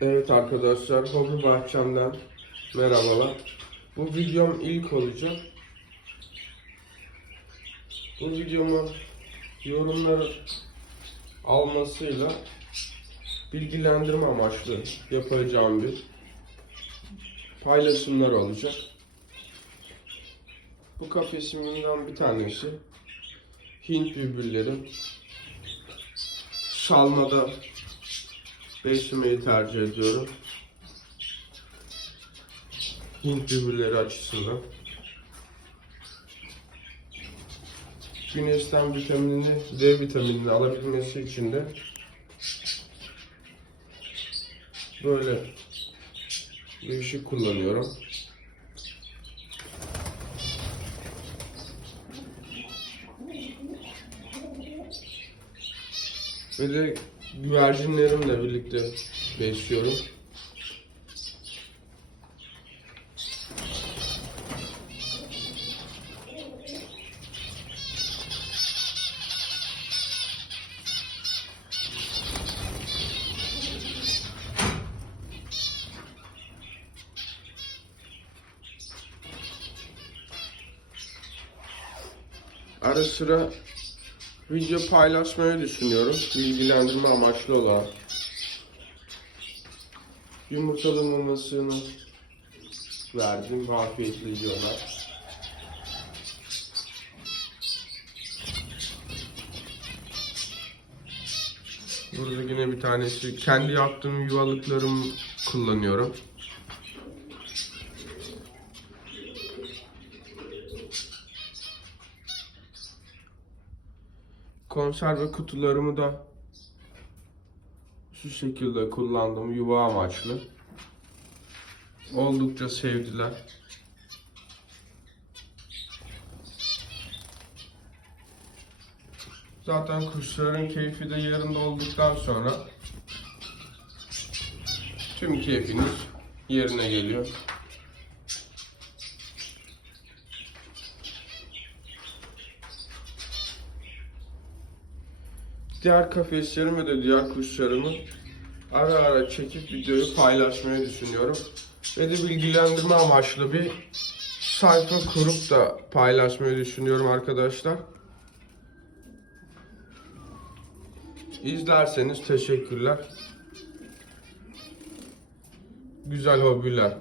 Evet arkadaşlar, Hobi Bahçem'den merhabalar. Bu videom ilk olacak. Bu videomu yorumları almasıyla bilgilendirme amaçlı yapacağım bir paylaşımlar olacak. Bu kafesinden bir tanesi Hint bülbülleri. Salmada beslemeyi tercih ediyorum. Hint bülbülleri açısından. Güneşten vitaminini, D vitaminini alabilmesi için de böyle bir ışık kullanıyorum. Ve de güvercinlerimle birlikte besliyorum. Ara sıra video paylaşmayı düşünüyorum. Bilgilendirme amaçlı olarak. Yumurtalı mamasını verdim. Afiyetle yiyorlar. Burada yine bir tanesi. Kendi yaptığım yuvalıklarımı kullanıyorum. Konserve kutularımı da şu şekilde kullandım yuva amaçlı. Oldukça sevdiler. Zaten kuşların keyfi de yerinde olduktan sonra tüm keyfiniz yerine geliyor. Diğer kafeslerimi de diğer kuşlarımı ara ara çekip videoyu paylaşmayı düşünüyorum. Ve de bilgilendirme amaçlı bir sayfa kurup da paylaşmayı düşünüyorum arkadaşlar. İzlerseniz teşekkürler. Güzel hobiler.